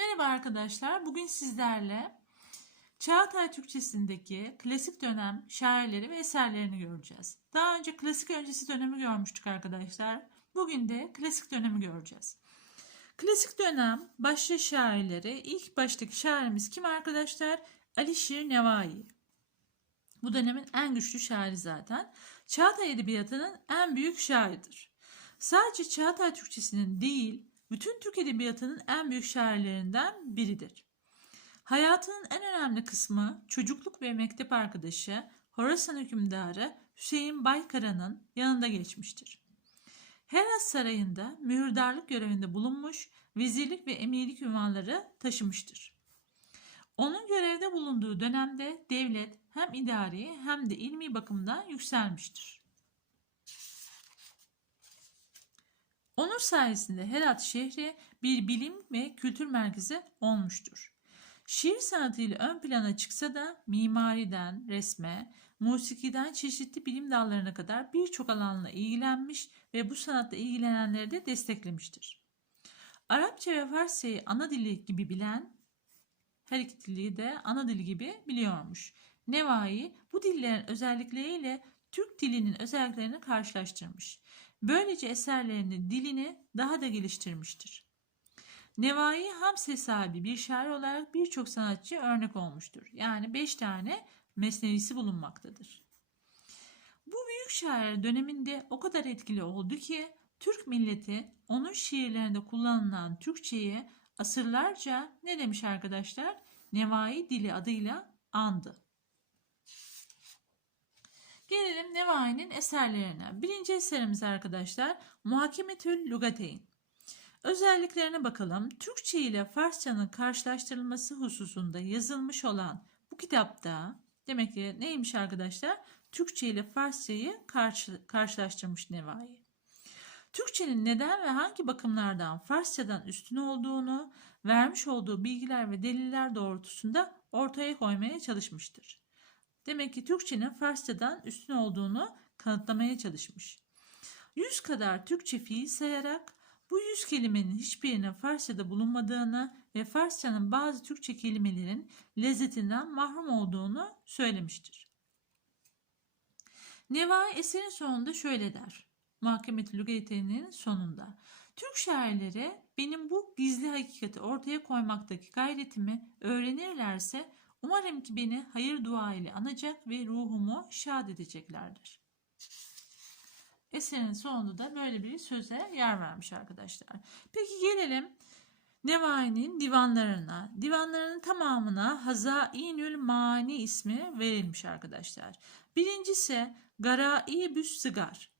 Merhaba arkadaşlar. Bugün sizlerle Çağatay Türkçesindeki klasik dönem şairleri ve eserlerini göreceğiz. Daha önce klasik öncesi dönemi görmüştük arkadaşlar. Bugün de klasik dönemi göreceğiz. Klasik dönem başlı şairleri ilk baştaki şairimiz kim arkadaşlar? Alişir Nevai. Bu dönemin en güçlü şairi zaten. Çağatay Edebiyatı'nın en büyük şairidir. Sadece Çağatay Türkçesinin değil, bütün Türk Edebiyatı'nın en büyük şairlerinden biridir. Hayatının en önemli kısmı çocukluk ve mektep arkadaşı Horasan hükümdarı Hüseyin Baykara'nın yanında geçmiştir. Heras Sarayı'nda mühürdarlık görevinde bulunmuş, vezirlik ve emirlik ünvanları taşımıştır. Onun görevde bulunduğu dönemde devlet hem idari hem de ilmi bakımdan yükselmiştir. Onun sayesinde Herat şehri bir bilim ve kültür merkezi olmuştur. Şiir sanatıyla ön plana çıksa da mimariden resme, musikiden çeşitli bilim dallarına kadar birçok alanla ilgilenmiş ve bu sanatla ilgilenenleri de desteklemiştir. Arapça ve Farsçayı ana dili gibi bilen, her iki dili de ana dili gibi biliyormuş. Nevai bu dillerin özellikleriyle Türk dilinin özelliklerini karşılaştırmış. Böylece eserlerini dilini daha da geliştirmiştir. Nevai Hamse sahibi bir şair olarak birçok sanatçı örnek olmuştur. Yani 5 tane mesnevisi bulunmaktadır. Bu büyük şair döneminde o kadar etkili oldu ki Türk milleti onun şiirlerinde kullanılan Türkçeyi asırlarca ne demiş arkadaşlar? Nevai dili adıyla andı. Gelelim Nevai'nin eserlerine. Birinci eserimiz arkadaşlar Muhakemetül Lugateyn. Özelliklerine bakalım. Türkçe ile Farsçanın karşılaştırılması hususunda yazılmış olan bu kitapta demek ki neymiş arkadaşlar? Türkçe ile Farsçayı karşı, karşılaştırmış Nevai. Türkçenin neden ve hangi bakımlardan Farsçadan üstün olduğunu vermiş olduğu bilgiler ve deliller doğrultusunda ortaya koymaya çalışmıştır. Demek ki Türkçenin Farsçadan üstün olduğunu kanıtlamaya çalışmış. Yüz kadar Türkçe fiil sayarak bu yüz kelimenin hiçbirinin Farsçada bulunmadığını ve Farsçanın bazı Türkçe kelimelerin lezzetinden mahrum olduğunu söylemiştir. Nevai eserin sonunda şöyle der. Muhakemet Lügate'nin sonunda. Türk şairleri benim bu gizli hakikati ortaya koymaktaki gayretimi öğrenirlerse umarım ki beni hayır dua ile anacak ve ruhumu şad edeceklerdir. Eserin sonunda da böyle bir söze yer vermiş arkadaşlar. Peki gelelim Nevai'nin divanlarına. Divanlarının tamamına Hazainül Mani ismi verilmiş arkadaşlar. Birincisi Garaibüs Sigar.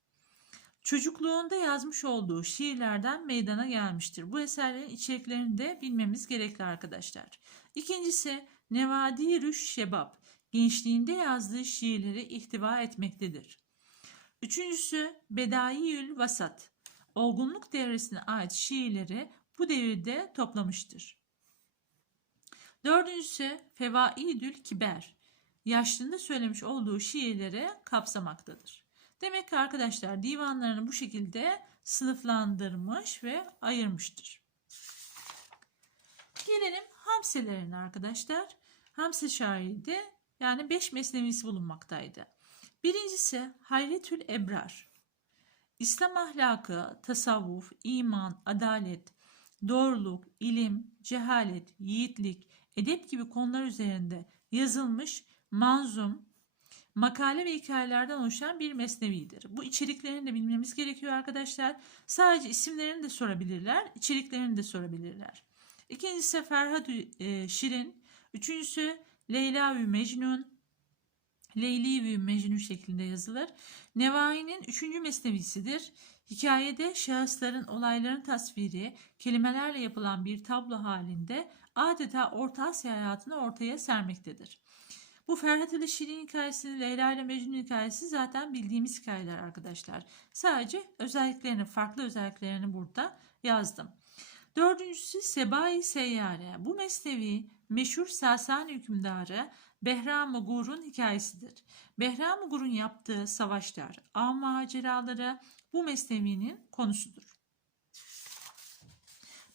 Çocukluğunda yazmış olduğu şiirlerden meydana gelmiştir. Bu eserlerin içeriklerini de bilmemiz gerekli arkadaşlar. İkincisi Nevadirüş Şebab. Gençliğinde yazdığı şiirleri ihtiva etmektedir. Üçüncüsü Bedaiül Vasat. Olgunluk devresine ait şiirleri bu devirde toplamıştır. Dördüncüsü Fevaidül Kiber. Yaşlığında söylemiş olduğu şiirleri kapsamaktadır. Demek ki arkadaşlar divanlarını bu şekilde sınıflandırmış ve ayırmıştır. Gelelim Hamselerine arkadaşlar. Hamse şairiydi. Yani beş mesnevisi bulunmaktaydı. Birincisi Hayretül Ebrar. İslam ahlakı, tasavvuf, iman, adalet, doğruluk, ilim, cehalet, yiğitlik, edep gibi konular üzerinde yazılmış manzum, makale ve hikayelerden oluşan bir mesnevidir. Bu içeriklerini de bilmemiz gerekiyor arkadaşlar. Sadece isimlerini de sorabilirler, içeriklerini de sorabilirler. İkincisi Ferhat e, Şirin, üçüncüsü Leyla ve Mecnun, Leyli ve Mecnun şeklinde yazılır. Nevai'nin üçüncü mesnevisidir. Hikayede şahısların olayların tasviri kelimelerle yapılan bir tablo halinde adeta Orta Asya hayatını ortaya sermektedir. Bu Ferhat ile Şirin hikayesi, Leyla ile Mecnun hikayesi zaten bildiğimiz hikayeler arkadaşlar. Sadece özelliklerini, farklı özelliklerini burada yazdım. Dördüncüsü Sebai Seyyare. Bu mesnevi meşhur Sasani hükümdarı Behram Gur'un hikayesidir. Behram Gur'un yaptığı savaşlar, av maceraları bu mesnevinin konusudur.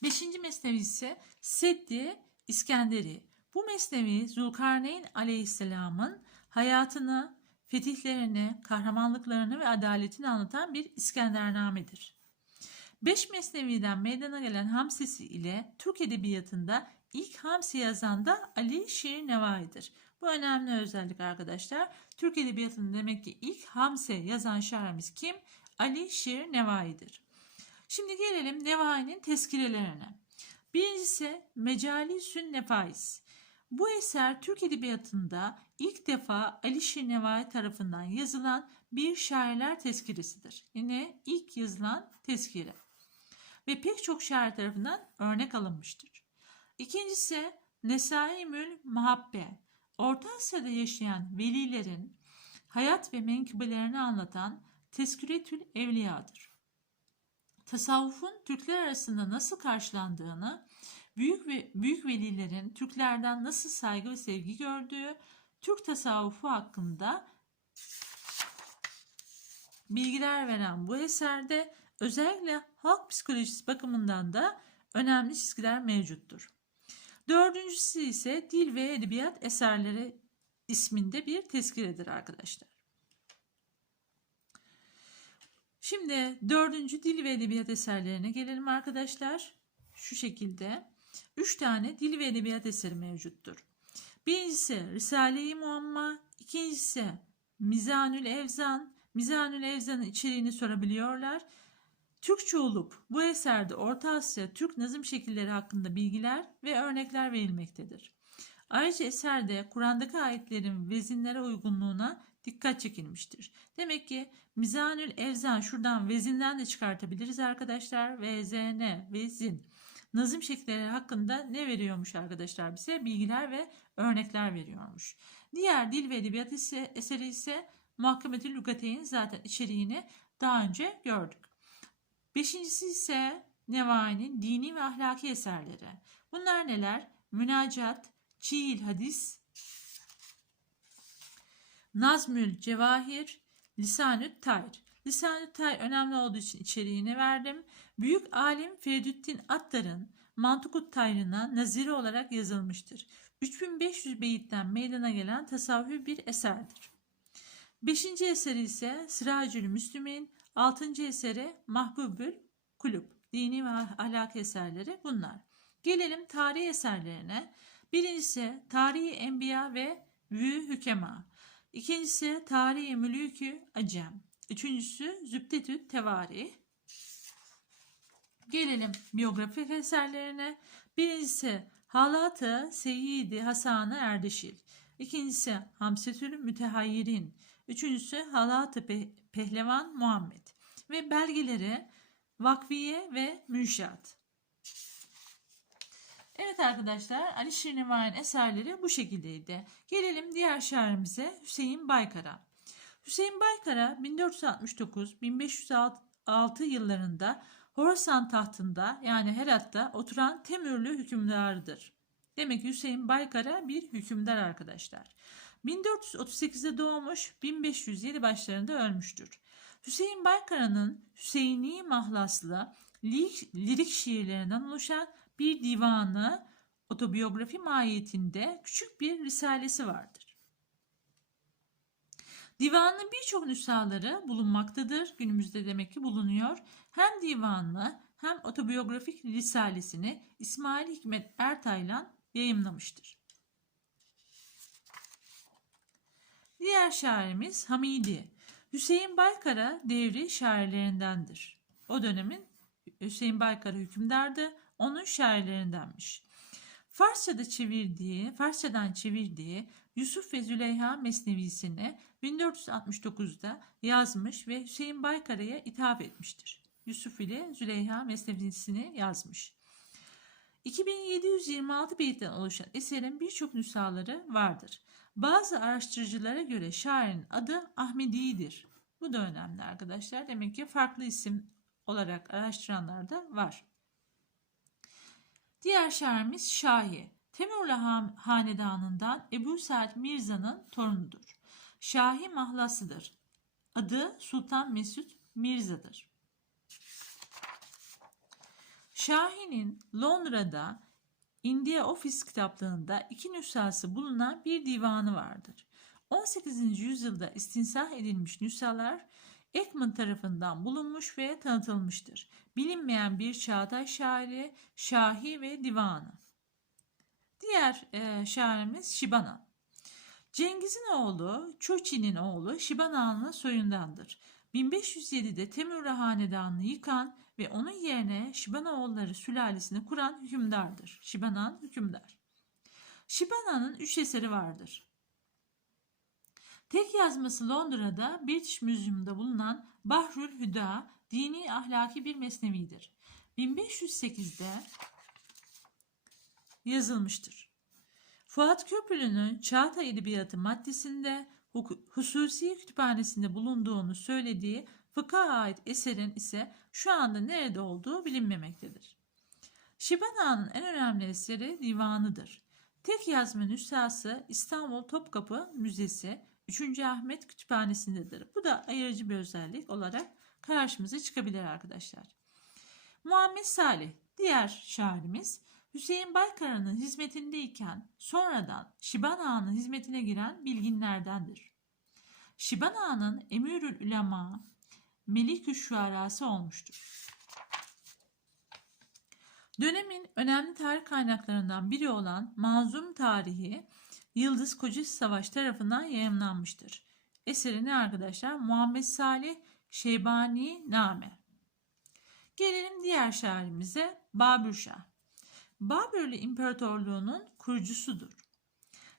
Beşinci mesnevi ise Seddi İskenderi. Bu mesnevi Zulkarneyn aleyhisselamın hayatını, fetihlerini, kahramanlıklarını ve adaletini anlatan bir İskendernamedir. Beş mesneviden meydana gelen Hamsesi ile Türk Edebiyatı'nda ilk Hamsi yazan da Ali Şiir Nevai'dir. Bu önemli özellik arkadaşlar. Türk Edebiyatı'nda demek ki ilk Hamse yazan şairimiz kim? Ali Şiir Nevai'dir. Şimdi gelelim Nevai'nin tezkirelerine. Birincisi Mecalisün Nefais. Bu eser Türk Edebiyatı'nda ilk defa Ali Şiir Nevai tarafından yazılan bir şairler tezkiresidir. Yine ilk yazılan tezkire. Ve pek çok şair tarafından örnek alınmıştır. İkincisi Nesaimül Mahabbe. Orta Asya'da yaşayan velilerin hayat ve menkıbelerini anlatan Tezküretül Evliya'dır. Tasavvufun Türkler arasında nasıl karşılandığını, büyük ve büyük velilerin Türklerden nasıl saygı ve sevgi gördüğü, Türk tasavvufu hakkında bilgiler veren bu eserde özellikle halk psikolojisi bakımından da önemli çizgiler mevcuttur. Dördüncüsü ise dil ve edebiyat eserleri isminde bir tezkiredir arkadaşlar. Şimdi dördüncü dil ve edebiyat eserlerine gelelim arkadaşlar. Şu şekilde üç tane dil ve edebiyat eseri mevcuttur. Birincisi Risale-i Muamma, ikincisi Mizanül Evzan. Mizanül Evzan'ın içeriğini sorabiliyorlar. Türkçe olup bu eserde Orta Asya Türk nazım şekilleri hakkında bilgiler ve örnekler verilmektedir. Ayrıca eserde Kur'an'daki ayetlerin vezinlere uygunluğuna dikkat çekilmiştir. Demek ki Mizanül Evzan şuradan vezinden de çıkartabiliriz arkadaşlar. VZN, vezin. Nazım şekilleri hakkında ne veriyormuş arkadaşlar bize? Bilgiler ve örnekler veriyormuş. Diğer dil ve edebiyat ise, eseri ise Muhakkemetül Lugateyn zaten içeriğini daha önce gördük. Beşincisi ise Nevai'nin dini ve ahlaki eserleri. Bunlar neler? Münacat, Çiğil Hadis, Nazmül Cevahir, Lisanü't Tayr. Lisanü't Tayr önemli olduğu için içeriğini verdim. Büyük alim Feridüddin Attar'ın Mantukut Tayrı'na naziri olarak yazılmıştır. 3500 beyitten meydana gelen tasavvuf bir eserdir. Beşinci eseri ise Siracül Müslümin, altıncı eseri Mahbubül Kulüp. Dini ve ahlak eserleri bunlar. Gelelim tarih eserlerine. Birincisi Tarihi Enbiya ve Vü Hükema. İkincisi Tarihi Mülükü Acem. Üçüncüsü Zübdetü Tevarih. Gelelim biyografik eserlerine. Birincisi Halatı Seyyidi Hasan-ı Erdişil. İkincisi Hamsetül Mütehayyirin. Üçüncüsü Halat-ı Pe- Pehlevan Muhammed. Ve belgeleri Vakfiye ve Münşat. Evet arkadaşlar Ali Şirinevai'nin eserleri bu şekildeydi. Gelelim diğer şairimize Hüseyin Baykar'a. Hüseyin Baykara 1469-1506 yıllarında Horasan tahtında yani Herat'ta oturan Temürlü hükümdarıdır. Demek ki Hüseyin Baykara bir hükümdar arkadaşlar. 1438'de doğmuş, 1507 başlarında ölmüştür. Hüseyin Baykara'nın Hüseyini mahlaslı lirik, şiirlerinden oluşan bir divanı otobiyografi mahiyetinde küçük bir risalesi vardır. Divanın birçok nüshaları bulunmaktadır. Günümüzde demek ki bulunuyor. Hem divanlı hem otobiyografik risalesini İsmail Hikmet Ertaylan yayımlamıştır. Diğer şairimiz Hamidi. Hüseyin Baykara devri şairlerindendir. O dönemin Hüseyin Baykara hükümdardı. Onun şairlerindenmiş. Farsçada çevirdiği, Farsçadan çevirdiği Yusuf ve Züleyha Mesnevisini 1469'da yazmış ve Hüseyin Baykara'ya ithaf etmiştir. Yusuf ile Züleyha Mesnevisini yazmış. 2726 beyitten oluşan eserin birçok nüshaları vardır. Bazı araştırıcılara göre şairin adı Ahmedi'dir. Bu da önemli arkadaşlar. Demek ki farklı isim olarak araştıranlar da var. Diğer şairimiz Şahi. Temurlu Hanedanı'ndan Ebu Said Mirza'nın torunudur. Şahi mahlasıdır. Adı Sultan Mesut Mirza'dır. Şahin'in Londra'da India Office kitaplığında iki nüshası bulunan bir divanı vardır. 18. yüzyılda istinsah edilmiş nüshalar Ekman tarafından bulunmuş ve tanıtılmıştır. Bilinmeyen bir çağdaş şairi, şahi ve divanı. Diğer e, şairimiz Şibana. Cengiz'in oğlu, Çoçi'nin oğlu Şiban Ağa'nın soyundandır. 1507'de Temür Hanedanı'nı yıkan ve onun yerine Şibanoğulları sülalesini kuran hükümdardır. Şibanan hükümdar. Şibana'nın üç eseri vardır. Tek yazması Londra'da British Museum'da bulunan Bahrül Hüda dini ahlaki bir mesnevidir. 1508'de yazılmıştır. Fuat Köprülü'nün Çağatay Edebiyatı maddesinde hususi kütüphanesinde bulunduğunu söylediği fıkha ait eserin ise şu anda nerede olduğu bilinmemektedir. Şiban Ağa'nın en önemli eseri divanıdır. Tek yazma nüshası İstanbul Topkapı Müzesi 3. Ahmet Kütüphanesi'ndedir. Bu da ayırıcı bir özellik olarak karşımıza çıkabilir arkadaşlar. Muhammed Salih, diğer şairimiz Hüseyin Baykara'nın hizmetindeyken sonradan Şiban Ağa'nın hizmetine giren bilginlerdendir. Şiban Ağa'nın Emirül Ülema, Melikü Şuarası olmuştur. Dönemin önemli tarih kaynaklarından biri olan Manzum Tarihi Yıldız Kocası Savaş tarafından yayımlanmıştır. Eseri ne arkadaşlar? Muhammed Salih Şeybani Name. Gelelim diğer şairimize Babür Şah. Babürlü İmparatorluğu'nun kurucusudur.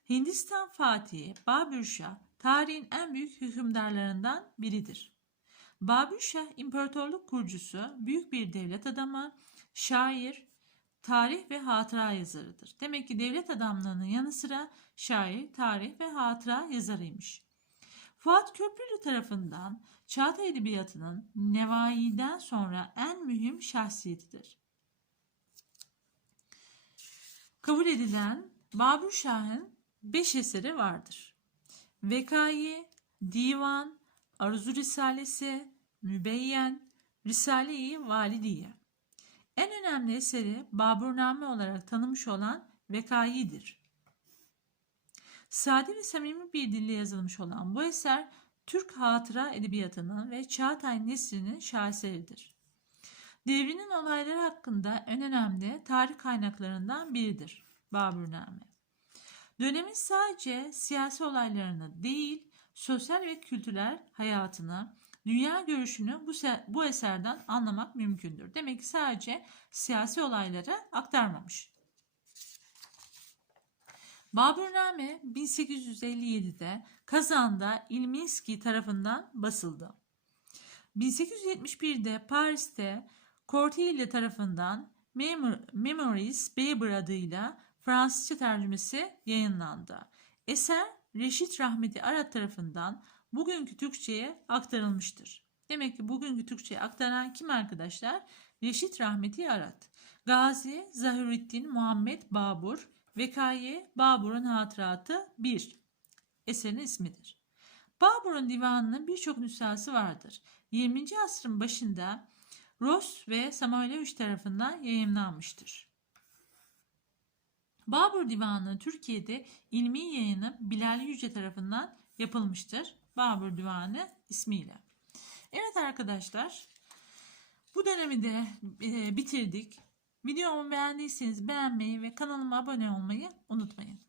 Hindistan Fatihi Babür Şah tarihin en büyük hükümdarlarından biridir. Babür Şah imparatorluk kurucusu, büyük bir devlet adamı, şair, tarih ve hatıra yazarıdır. Demek ki devlet adamlığının yanı sıra şair, tarih ve hatıra yazarıymış. Fuat Köprülü tarafından Çağatay Edebiyatı'nın Nevai'den sonra en mühim şahsiyetidir. Kabul edilen Babür Şah'ın beş eseri vardır. Vekayi, Divan, Arzu Risalesi, Mübeyyen, Risale-i Validiye. En önemli eseri Baburname olarak tanımış olan Vekai'dir. Sade ve samimi bir dille yazılmış olan bu eser Türk hatıra edebiyatının ve Çağatay Nesri'nin şaheseridir. Devrinin olayları hakkında en önemli tarih kaynaklarından biridir Baburname. Dönemin sadece siyasi olaylarını değil, sosyal ve kültürel hayatını, dünya görüşünü bu, bu eserden anlamak mümkündür. Demek ki sadece siyasi olayları aktarmamış. Baburname 1857'de Kazan'da İlminski tarafından basıldı. 1871'de Paris'te Cortille tarafından Memories Baber adıyla Fransızca tercümesi yayınlandı. Eser Reşit Rahmeti Arat tarafından bugünkü Türkçe'ye aktarılmıştır. Demek ki bugünkü Türkçe'ye aktaran kim arkadaşlar? Reşit Rahmeti Arat. Gazi Zahürüddin Muhammed Babur, Vekaye Babur'un Hatıratı 1 eserin ismidir. Babur'un divanının birçok nüshası vardır. 20. asrın başında Ross ve Samoyleviç tarafından yayınlanmıştır. Babur Divanı Türkiye'de ilmi yayını Bilal Yüce tarafından yapılmıştır. Babur Divanı ismiyle. Evet arkadaşlar bu dönemi de e, bitirdik. Videomu beğendiyseniz beğenmeyi ve kanalıma abone olmayı unutmayın.